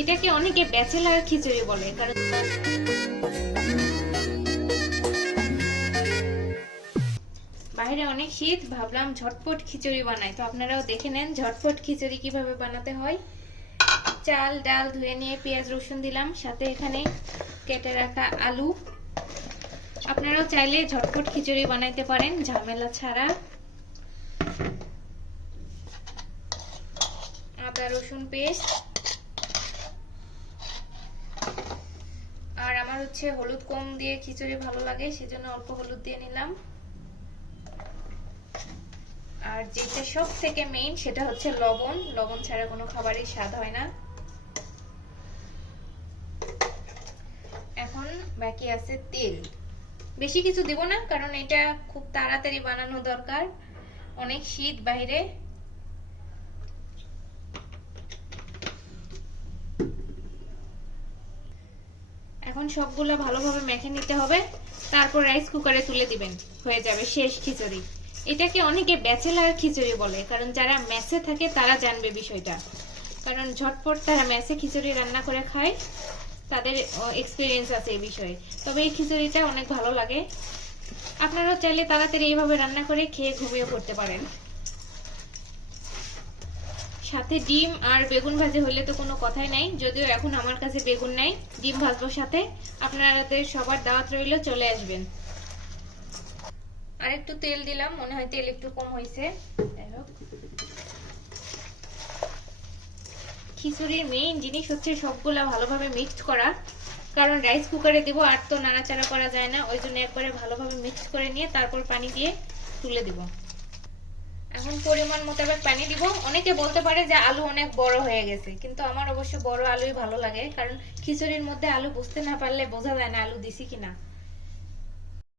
এটাকে অনেকে ব্যাচেলার খিচুড়ি বলে, কারণ বাইরে অনেক শীত, ভাবলাম ঝটপট খিচুড়ি বানাই। তো আপনারাও দেখে নেন ঝটপট খিচুড়ি কিভাবে বানাতে হয়। চাল ডাল ধুয়ে নিয়ে পেঁয়াজ রসুন দিলাম, সাথে এখানে কেটে রাখা আলু। আপনারাও চাইলে ঝটপট খিচুড়ি বানাইতে পারেন ঝামেলা ছাড়া। আদা রসুন পেস্ট, আর আমার হচ্ছে হলুদ কম দিয়ে খিচুড়ি ভালো লাগে, সেজন্য অল্প হলুদ দিয়ে নিলাম। আর যেটা সব থেকে মেইন সেটা হচ্ছে লবণ। লবণ ছাড়া কোনো খাবারই স্বাদ হয় না। এখন বাকি আছে তেল। বেশি কিছু দিব না, কারণ এটা খুব তাড়াতাড়ি বানানো দরকার, অনেক শীত বাইরে। এখন সবগুলো ভালোভাবে মেখে নিতে হবে, তারপর রাইস কুকারে তুলে দিবেন, হয়ে যাবে শেষ খিচুড়ি। এটাকে অনেকে ব্যাচেলার খিচুড়ি বলে, কারণ যারা মেসে থাকে তারা জানবে বিষয়টা, কারণ ঝটপট তারা মেসে খিচুড়ি রান্না করে খায়, তাদের এক্সপিরিয়েন্স আছে এই বিষয়ে। তবে এই খিচুড়িটা অনেক ভালো লাগে। আপনারাও চাইলে তাড়াতাড়ি এইভাবে রান্না করে খেয়ে ঘুমিয়ে পড়তে পারেন। সাথে ডিম আর বেগুন ভাজি হলে তো কোনো কথাই নাই, যদিও এখন আমার কাছে বেগুন নাই। ডিম ভাজবো সাথে, আপনাদের সবার দাওয়াত রইল, চলে আসবেন। আর একটু তেল দিলাম, মনে হয় তেল একটু কম হয়েছে। খিচুড়ির মেইন জিনিস হচ্ছে সবগুলা ভালোভাবে মিক্সড করা, কারণ রাইস কুকারে দিব আর তো নাড়াচাড়া করা যায় না, ওই জন্য একবারে ভালোভাবে মিক্স করে নিয়ে তারপর পানি দিয়ে তুলে দিব। এখন পরিমাণ মোতাবেক পানি দিব। অনেকে বলতে পারে যে আলু অনেক বড় হয়ে গেছে, কিন্তু আমার অবশ্য বড় আলুই ভালো লাগে, কারণ খিচুড়ির মধ্যে আলু বুঝতে না পারলে বোঝা যায় না আলু দিছি কিনা।